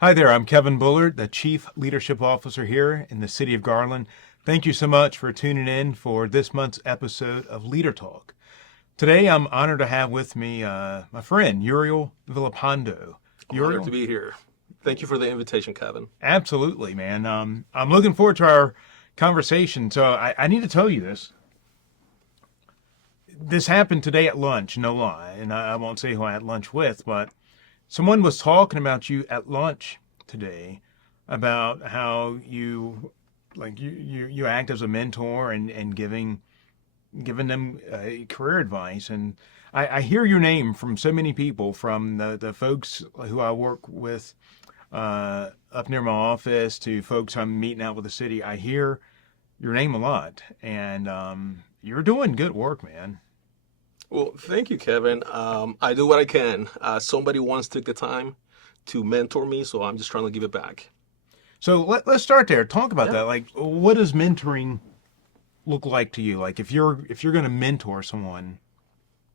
Hi there, I'm Kevin Bullard, the Chief Leadership Officer here in the city of Garland. Thank you so much for tuning in for this month's episode of Leader Talk. Today I'm honored to have with me my friend Uriel Villalpando. Honored to Uriel? be here. Thank you for the invitation, Kevin. Absolutely, man. I'm looking forward to our conversation. So I need to tell you this. This happened today at lunch, no lie, and I won't say who I had lunch with, but someone was talking about you at lunch today about how you act as a mentor and giving them career advice. And I hear your name from so many people, from the folks who I work with up near my office to folks I'm meeting out with the city. I hear your name a lot, and you're doing good work, man. Well, thank you, Kevin. I do what I can. Somebody once took the time to mentor me, so I'm just trying to give it back. So let's start there. Talk about Yeah. that. Like, what does mentoring look like to you? Like, if you're going to mentor someone,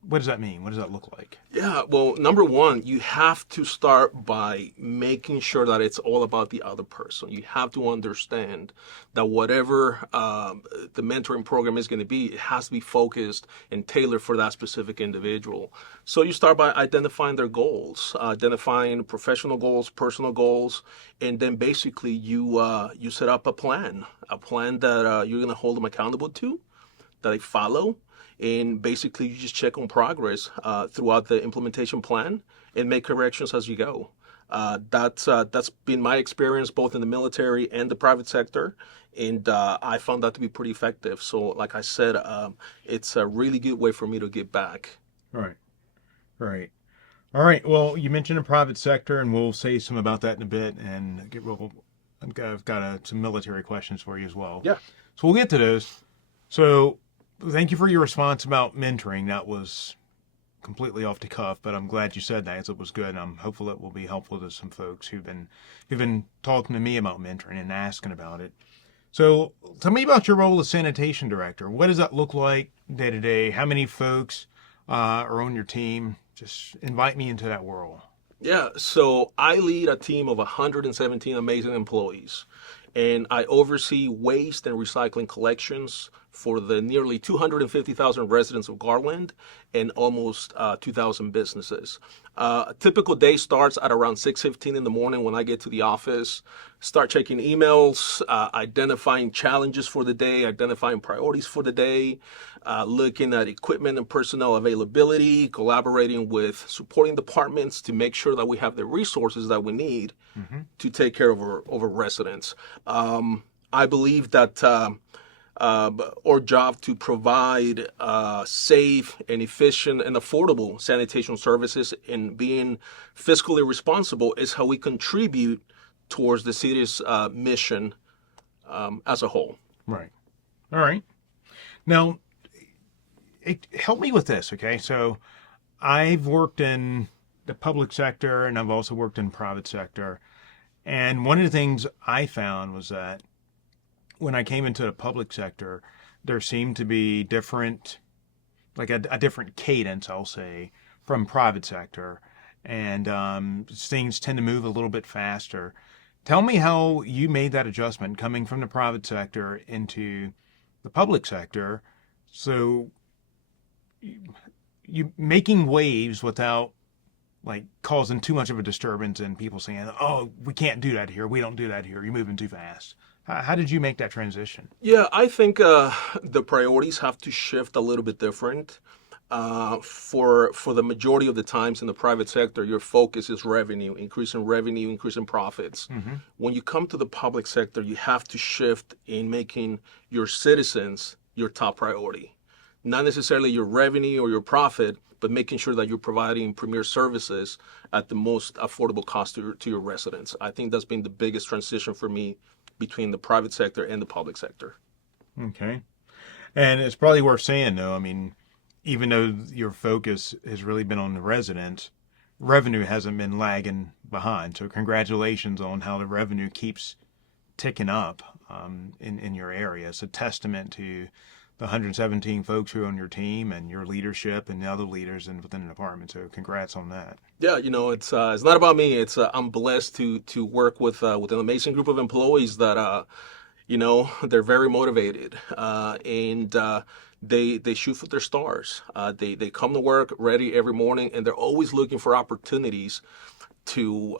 what does that mean? What does that look like? Yeah, well, number one, you have to start by making sure that it's all about the other person. You have to understand that whatever the mentoring program is going to be, it has to be focused and tailored for that specific individual. So you start by identifying their goals, identifying professional goals, personal goals, and then basically you set up a plan that you're going to hold them accountable to, that they follow, and basically you just check on progress throughout the implementation plan and make corrections as you go. That's been my experience both in the military and the private sector, and I found that to be pretty effective. So, like I said, it's a really good way for me to give back. Right, right. All right. Well, you mentioned the private sector, and we'll say some about that in a bit. And I've got some military questions for you as well. Yeah. So we'll get to those. So thank you for your response about mentoring. That was completely off the cuff, but I'm glad you said that. It was good. And I'm hopeful it will be helpful to some folks who've been talking to me about mentoring and asking about it. So tell me about your role as sanitation director. What does that look like day to day? How many folks are on your team? Just invite me into that world. Yeah, so I lead a team of 117 amazing employees, and I oversee waste and recycling collections for the nearly 250,000 residents of Garland and almost 2,000 businesses. A typical day starts at around 6:15 in the morning when I get to the office. Start checking emails, identifying challenges for the day, identifying priorities for the day, looking at equipment and personnel availability, collaborating with supporting departments to make sure that we have the resources that we need Mm-hmm. to take care of our residents. I believe that our job to provide safe and efficient and affordable sanitation services and being fiscally responsible is how we contribute towards the city's mission as a whole. Right. All right. Now, help me with this, okay? So, I've worked in the public sector and I've also worked in private sector. And one of the things I found was that when I came into the public sector, there seemed to be like a different cadence, I'll say, from private sector. And things tend to move a little bit faster. Tell me how you made that adjustment coming from the private sector into the public sector. So you making waves without like causing too much of a disturbance and people saying, "Oh, we can't do that here. We don't do that here. You're moving too fast." How did you make that transition? Yeah, I think the priorities have to shift a little bit different. For the majority of the times in the private sector, your focus is revenue, increasing profits. Mm-hmm. When you come to the public sector, you have to shift in making your citizens your top priority. Not necessarily your revenue or your profit, but making sure that you're providing premier services at the most affordable cost to your residents. I think that's been the biggest transition for me between the private sector and the public sector. Okay. And it's probably worth saying, though, I mean, even though your focus has really been on the residents, revenue hasn't been lagging behind. So congratulations on how the revenue keeps ticking up in your area. It's a testament to the 117 folks who are on your team and your leadership and the other leaders within the department. So congrats on that. Yeah, it's not about me. It's I'm blessed to work with an amazing group of employees that they're very motivated, and they shoot for their stars. They come to work ready every morning, and they're always looking for opportunities to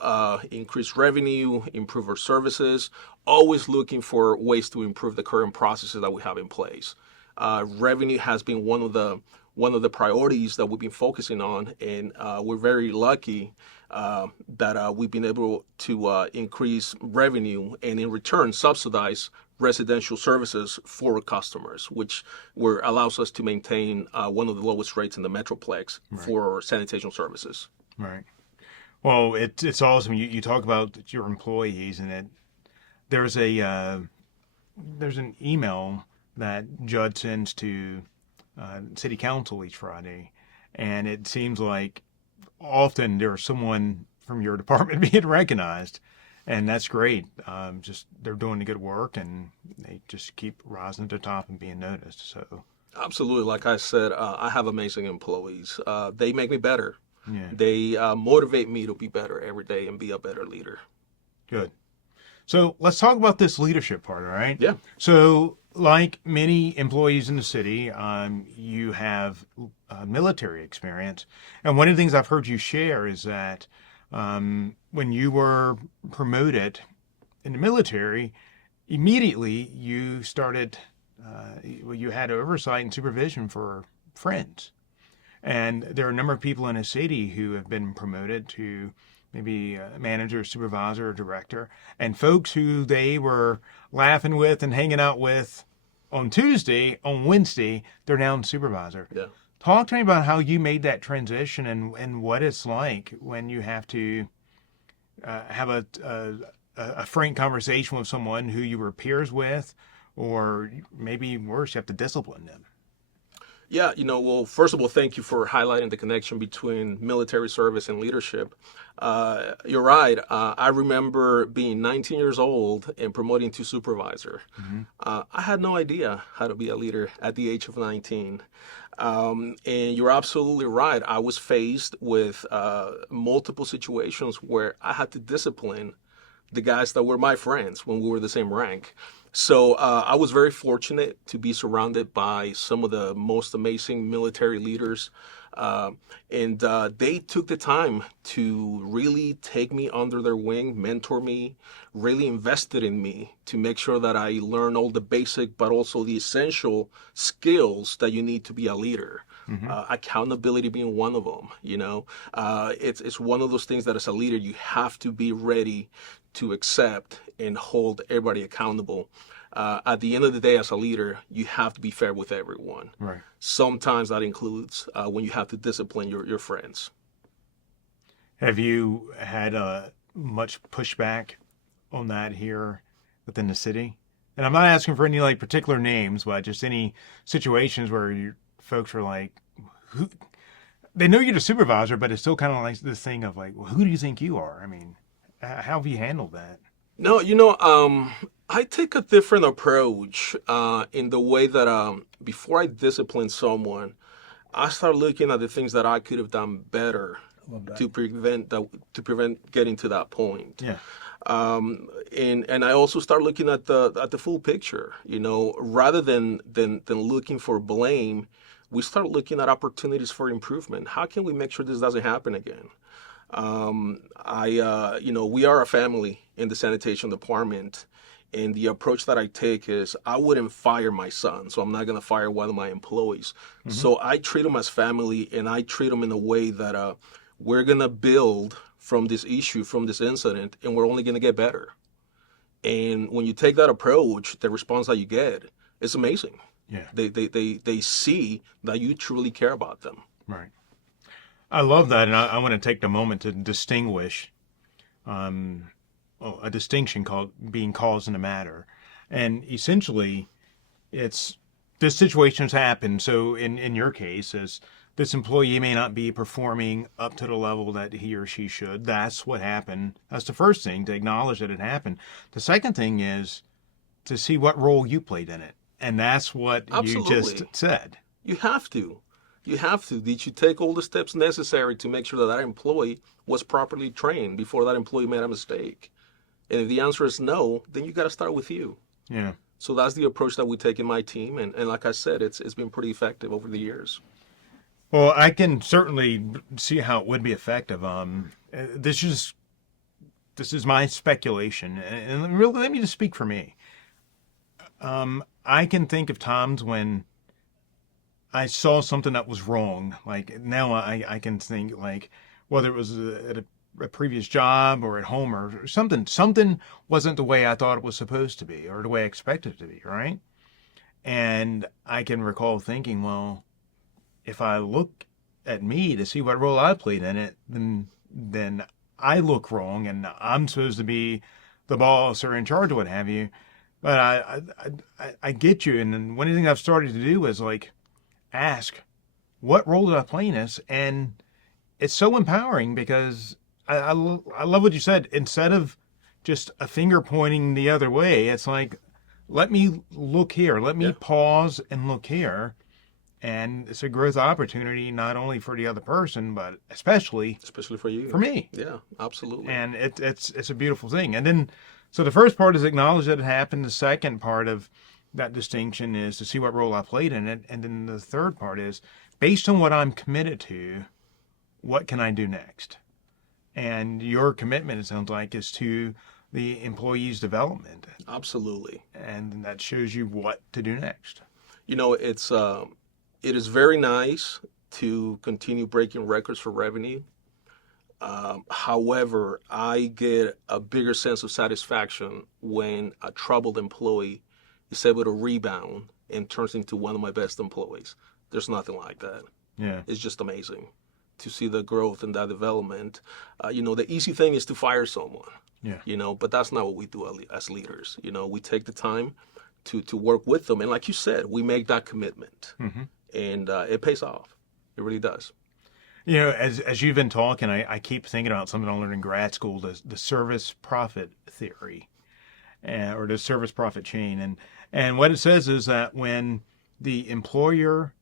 increase revenue, improve our services, always looking for ways to improve the current processes that we have in place. Revenue has been one of the priorities that we've been focusing on, and we're very lucky that we've been able to increase revenue and in return subsidize residential services for our customers, which allows us to maintain one of the lowest rates in the Metroplex Right. for sanitation services. Right. Well, it's awesome. You talk about your employees, and there's a there's an email that Judd sends to City Council each Friday, and it seems like often there's someone from your department being recognized, and that's great. Just they're doing the good work, and they just keep rising to the top and being noticed. So Absolutely. Like I said, I have amazing employees. They make me better. yeah, They motivate me to be better every day and be a better leader. good. So let's talk about this leadership part, all right? Yeah. So, like many employees in the city, you have military experience. And one of the things I've heard you share is that when you were promoted in the military, immediately you started, you had oversight and supervision for friends. And there are a number of people in a city who have been promoted to maybe a manager, supervisor, or director, and folks who they were laughing with and hanging out with on Tuesday, on Wednesday, they're now in supervisor. Yeah. Talk to me about how you made that transition and what it's like when you have to have a frank conversation with someone who you were peers with, or maybe worse, you have to discipline them. Yeah, well, first of all, thank you for highlighting the connection between military service and leadership. You're right. I remember being 19 years old and promoting to supervisor. I had no idea how to be a leader at the age of 19. And you're absolutely right. I was faced with multiple situations where I had to discipline the guys that were my friends when we were the same rank. So I was very fortunate to be surrounded by some of the most amazing military leaders. And they took the time to really take me under their wing, mentor me, really invested in me to make sure that I learn all the basic but also the essential skills that you need to be a leader. Accountability being one of them. It's one of those things that as a leader you have to be ready to accept and hold everybody accountable. At the end of the day, as a leader, you have to be fair with everyone. Right. Sometimes that includes when you have to discipline your friends. Have you had much pushback on that here within the city? And I'm not asking for any like particular names, but just any situations where you folks are like, who? They know you're the supervisor, but it's still kind of like this thing of like, well, who do you think you are? I mean, how have you handled that? No, I take a different approach in the way that before I discipline someone, I start looking at the things that I could have done better to prevent getting to that point. Yeah. And I also start looking at the full picture. Rather than looking for blame, we start looking at opportunities for improvement. How can we make sure this doesn't happen again? We are a family in the sanitation department, and the approach that I take is I wouldn't fire my son, so I'm not going to fire one of my employees. So I treat them as family, and I treat them in a way that we're going to build from this issue, from this incident, and we're only going to get better. And when you take that approach, the response that you get is amazing. Yeah. They see that you truly care about them. Right. I love that, and I want to take the moment to distinguish a distinction called being cause and a matter. And essentially, it's this situation has happened. So in your case, is this employee may not be performing up to the level that he or she should. That's what happened. That's the first thing, to acknowledge that it happened. The second thing is to see what role you played in it. And that's what you just Absolutely. said. You have to. You have to. Did you take all the steps necessary to make sure that that employee was properly trained before that employee made a mistake? And if the answer is no, then you got to start with you. Yeah. So that's the approach that we take in my team. And like I said, it's been pretty effective over the years. Well, I can certainly see how it would be effective. This is my speculation, and really, let me just speak for me. I can think of times when I saw something that was wrong. Like now, I can think like whether it was at a previous job or at home or something. Something wasn't the way I thought it was supposed to be or the way I expected it to be. Right? And I can recall thinking, well, if I look at me to see what role I played in it, then I look wrong, and I'm supposed to be the boss or in charge or what have you. But I get you, and then one of the things I've started to do is like ask, what role did I play in this? And it's so empowering because I love what you said. Instead of just a finger pointing the other way, it's like, let me look here, let me Yeah, pause and look here. And it's a growth opportunity not only for the other person, but especially especially for you. for me. Yeah, absolutely. And it's a beautiful thing. And then, so the first part is acknowledge that it happened. The second part of that distinction is to see what role I played in it. And then the third part is based on what I'm committed to, what can I do next? And your commitment, it sounds like, is to the employee's development. Absolutely. And that shows you what to do next. You know, it is very nice to continue breaking records for revenue. However, I get a bigger sense of satisfaction when a troubled employee is able to rebound and turns into one of my best employees. There's nothing like that. Yeah. It's just amazing to see the growth and that development. The easy thing is to fire someone, Yeah. but that's not what we do as leaders. We take the time to work with them. And like you said, we make that commitment. Mm-hmm. And it pays off. It really does. As you've been talking, I keep thinking about something I learned in grad school, the service profit theory, or the service profit chain. And what it says is that when the employer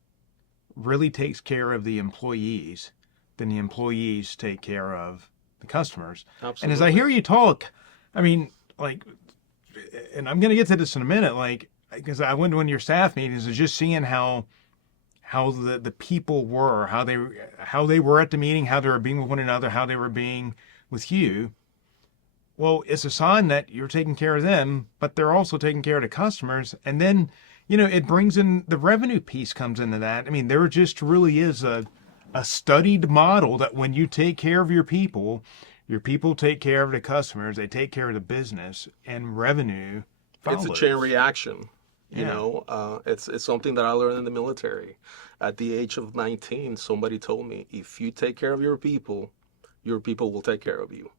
really takes care of the employees, then the employees take care of the customers. Absolutely. And as I hear you talk, I mean, like, and I'm going to get to this in a minute, like, because I went to one of your staff meetings and just seeing how the people were, how they were at the meeting, how they were being with one another, how they were being with you. Well, it's a sign that you're taking care of them, but they're also taking care of the customers. And then, it brings in the revenue piece comes into that. I mean, there just really is a studied model that when you take care of your people take care of the customers, they take care of the business, and revenue follows. It's a chain reaction. Yeah. It's something that I learned in the military. At the age of 19, somebody told me, if you take care of your people will take care of you.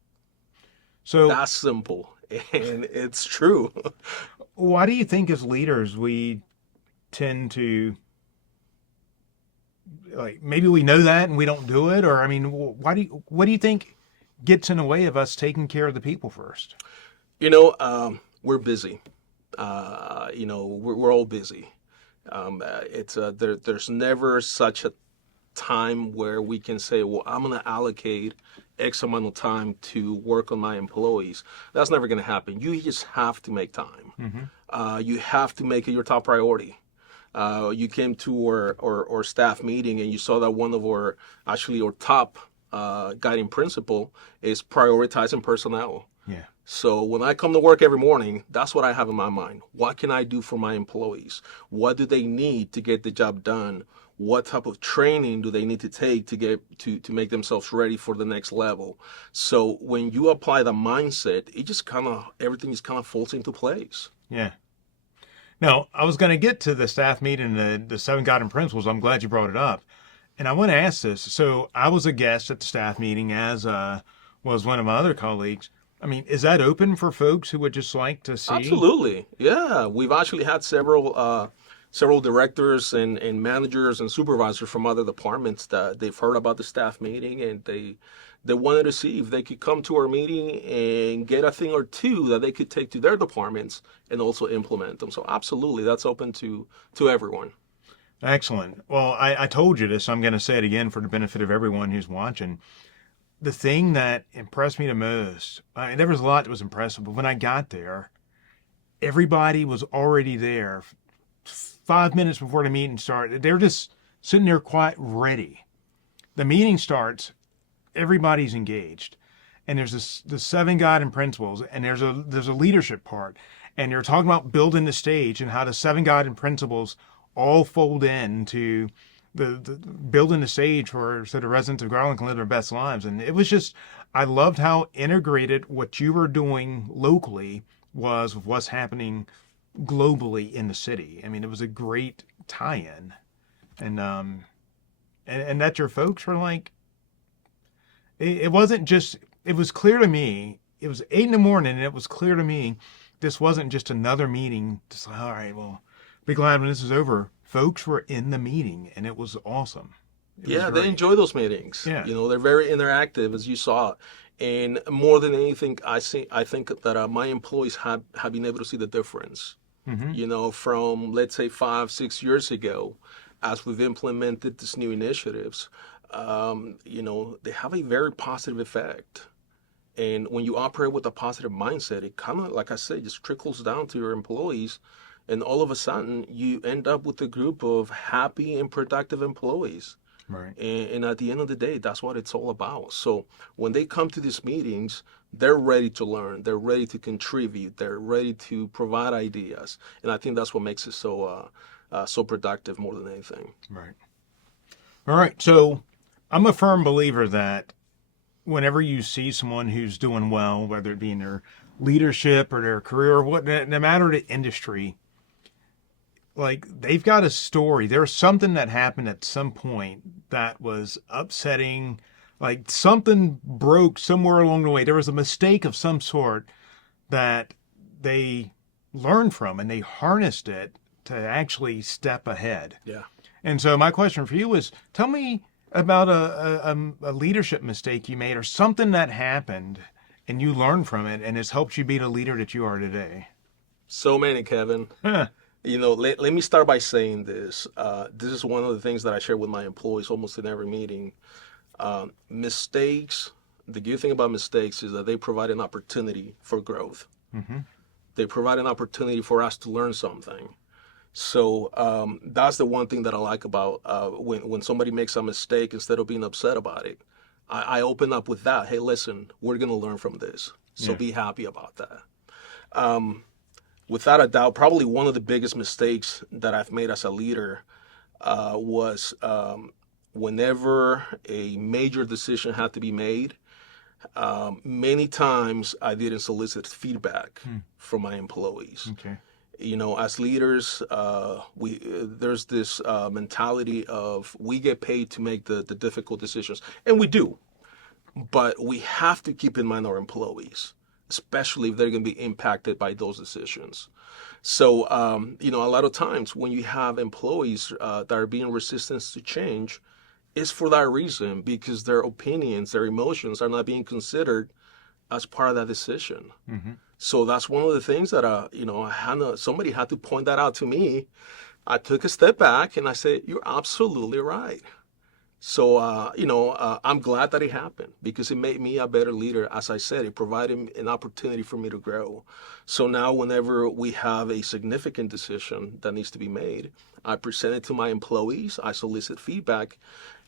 So That's simple, and it's true. why do you think as leaders we tend to, like, maybe we know that and we don't do it? Or, I mean, what do you think gets in the way of us taking care of the people first? We're busy. We're all busy. There's never such a time where we can say, well, I'm going to allocate X amount of time to work on my employees. That's never going to happen. You just have to make time. Mm-hmm. You have to make it your top priority. You came to our staff meeting and you saw that one of our top guiding principle is prioritizing personnel. Yeah. So when I come to work every morning, that's what I have in my mind. What can I do for my employees? What do they need to get the job done? What type of training do they need to take to get to make themselves ready for the next level? So when you apply the mindset, it just everything just falls into place. Yeah. Now, I was going to get to the staff meeting, the 7 guiding principles. I'm glad you brought it up. And I want to ask this. So I was a guest at the staff meeting, as was one of my other colleagues. I mean, is that open for folks who would just like to see? Absolutely. Yeah. We've actually had several several directors and managers and supervisors from other departments that they've heard about the staff meeting, and they wanted to see if they could come to our meeting and get a thing or two that they could take to their departments and also implement them. So absolutely, that's open to everyone. Excellent. Well, I told you this. I'm going to say it again for the benefit of everyone who's watching. The thing that impressed me the most, there was a lot that was impressive, but when I got there, everybody was already there 5 minutes before the meeting started. They're just sitting there quite ready. The meeting starts, everybody's engaged. And there's the seven guiding principles, and there's a leadership part. And you're talking about building the stage and how the seven guiding principles all fold into the building the stage so the residents of Garland can live their best lives. And it was just, I loved how integrated what you were doing locally was with what's happening globally in the city. I mean, it was a great tie-in. And that your folks were like, it wasn't just, it was clear to me, it was 8 a.m. and it was clear to me this wasn't just another meeting. Just like, all right, well, be glad when this is over. Folks were in the meeting, and it was awesome. Yeah, they enjoy those meetings. Yeah. They're very interactive, as you saw. And more than anything, I think that my employees have been able to see the difference. From let's say 5-6 years ago, as we've implemented these new initiatives, they have a very positive effect. And when you operate with a positive mindset, it kind of, like I said, just trickles down to your employees. And all of a sudden, you end up with a group of happy and productive employees. Right. And at the end of the day, that's what it's all about. So when they come to these meetings, they're ready to learn. They're ready to contribute. They're ready to provide ideas. And I think that's what makes it so productive more than anything. Right. All right. So I'm a firm believer that whenever you see someone who's doing well, whether it be in their leadership or their career, no matter the industry, like they've got a story. There's something that happened at some point that was upsetting, like something broke somewhere along the way. There was a mistake of some sort that they learned from and they harnessed it to actually step ahead. Yeah. And so my question for you is, tell me about a leadership mistake you made or something that happened and you learned from it and it's helped you be the leader that you are today. So many, Kevin. Huh. Let me start by saying this. This is one of the things that I share with my employees almost in every meeting. Mistakes, the good thing about mistakes is that they provide an opportunity for growth. Mm-hmm. They provide an opportunity for us to learn something. So that's the one thing that I like about when somebody makes a mistake, instead of being upset about it, I open up with that. Hey, listen, we're going to learn from this. So be happy about that. Without a doubt, probably one of the biggest mistakes that I've made as a leader was whenever a major decision had to be made. Many times I didn't solicit feedback from my employees. Okay. As leaders, there's this mentality of we get paid to make the difficult decisions, and we do. But we have to keep in mind our employees, especially if they're going to be impacted by those decisions. So, a lot of times when you have employees that are being resistant to change, it's for that reason, because their opinions, their emotions are not being considered as part of that decision. Mm-hmm. So that's one of the things that, somebody had to point that out to me. I took a step back and I said, you're absolutely right. So, I'm glad that it happened because it made me a better leader. As I said, it provided an opportunity for me to grow. So now whenever we have a significant decision that needs to be made, I present it to my employees, I solicit feedback,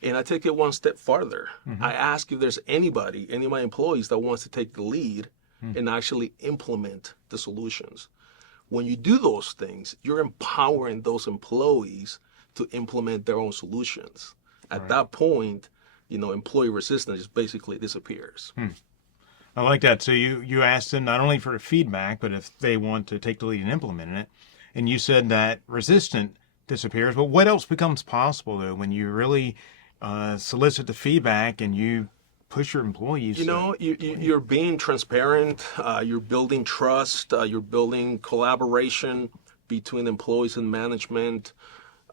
and I take it one step farther. Mm-hmm. I ask if there's any of my employees that wants to take the lead and actually implement the solutions. When you do those things, you're empowering those employees to implement their own solutions. At that point, employee resistance basically disappears. I like that. So you asked them not only for the feedback, but if they want to take the lead and implement it. And you said that resistance disappears. But what else becomes possible, though, when you really solicit the feedback and you push your employees? You're being transparent. You're building trust. You're building collaboration. between employees and management.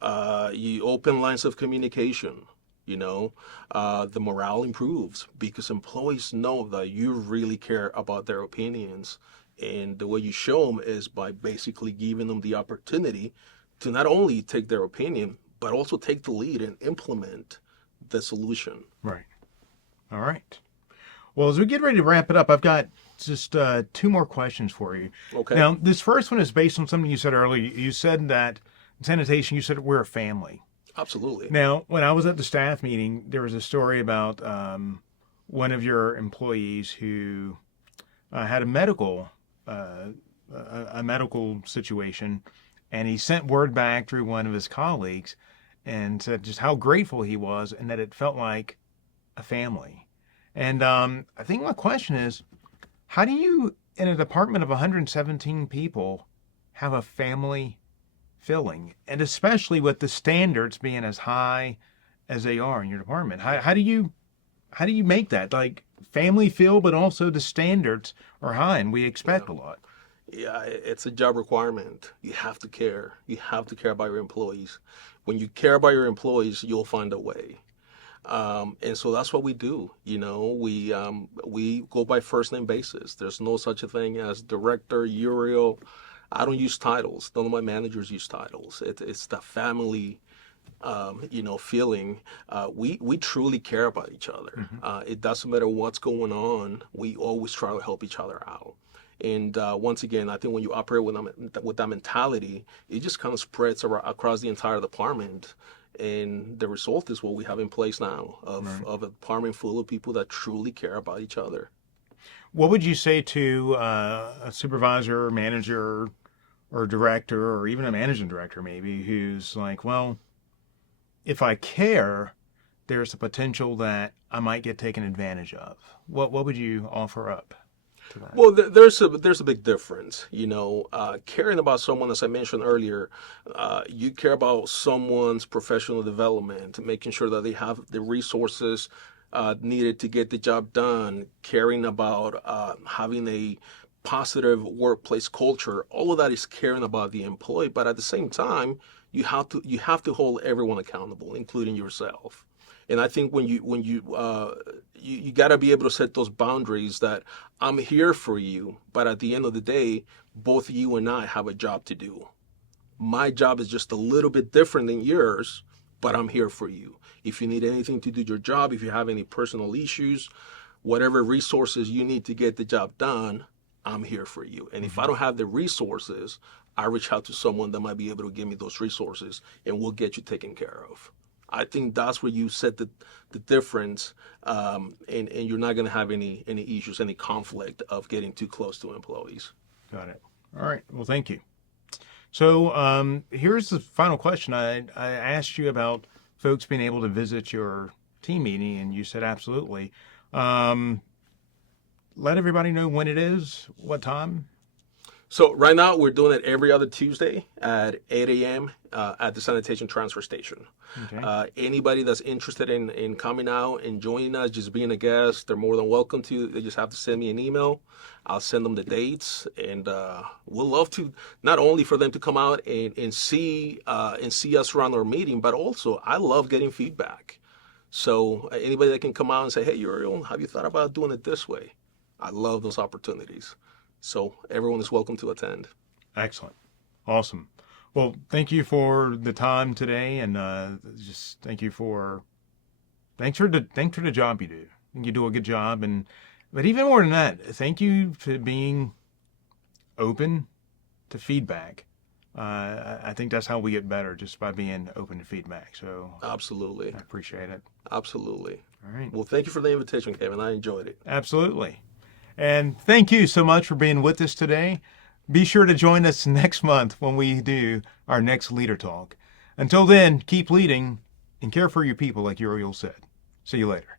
You open lines of communication. The morale improves because employees know that you really care about their opinions. And the way you show them is by basically giving them the opportunity to not only take their opinion, but also take the lead and implement the solution. Right. All right. Well, as we get ready to wrap it up, I've got just two more questions for you. Okay. Now, this first one is based on something you said earlier. You said that in sanitation, you said we're a family. Absolutely. Now, when I was at the staff meeting, there was a story about one of your employees who had a medical situation, and he sent word back through one of his colleagues and said just how grateful he was and that it felt like a family. And I think my question is, how do you, in a department of 117 people, have a family feeling? And especially with the standards being as high as they are in your department, how do you make that like family feel, but also the standards are high and we expect a lot? Yeah, it's a job requirement. You have to care. You have to care about your employees. When you care about your employees, you'll find a way. And so that's what we do. We go by first name basis. There's no such a thing as director, Uriel. I don't use titles. None of my managers use titles. It's the family, feeling. We truly care about each other. It doesn't matter what's going on. We always try to help each other out. And once again, I think when you operate with that mentality, it just kind of spreads across the entire department. And the result is what we have in place now of a department full of people that truly care about each other. What would you say to a supervisor or manager or director or even a managing director maybe who's like, well, if I care, there's a potential that I might get taken advantage of? What would you offer up to that? Well, there's a big difference. Caring about someone, as I mentioned earlier, you care about someone's professional development, making sure that they have the resources needed to get the job done, caring about having a positive workplace culture. All of that is caring about the employee, but at the same time, you have to hold everyone accountable, including yourself. And I think when you got to be able to set those boundaries that I'm here for you, but at the end of the day, both you and I have a job to do. My job is just a little bit different than yours, but I'm here for you. If you need anything to do your job, if you have any personal issues, whatever resources you need to get the job done, I'm here for you. And if I don't have the resources, I reach out to someone that might be able to give me those resources, and we'll get you taken care of. I think that's where you set the difference, and you're not going to have any issues, any conflict of getting too close to employees. Got it. All right. Well, thank you. So here's the final question. I asked you about folks being able to visit your team meeting, and you said absolutely. Let everybody know when it is, what time. So right now we're doing it every other Tuesday at 8 a.m. At the sanitation transfer station. Okay. Anybody that's interested in coming out and joining us, just being a guest, they're more than welcome to. They just have to send me an email. I'll send them the dates, and we'll love to not only for them to come out and see us around our meeting, but also I love getting feedback. So anybody that can come out and say, "Hey, Uriel, have you thought about doing it this way?" I love those opportunities. So everyone is welcome to attend. Excellent. Awesome. Well, thank you for the time today, and just thanks for the job you do. You do a good job, but even more than that, thank you for being open to feedback. I think that's how we get better, just by being open to feedback. So Absolutely. I appreciate it. Absolutely. All right. Well, thank you for the invitation, Kevin. I enjoyed it. Absolutely. And thank you so much for being with us today. Be sure to join us next month when we do our next Leader Talk. Until then, keep leading and care for your people like Uriel said. See you later.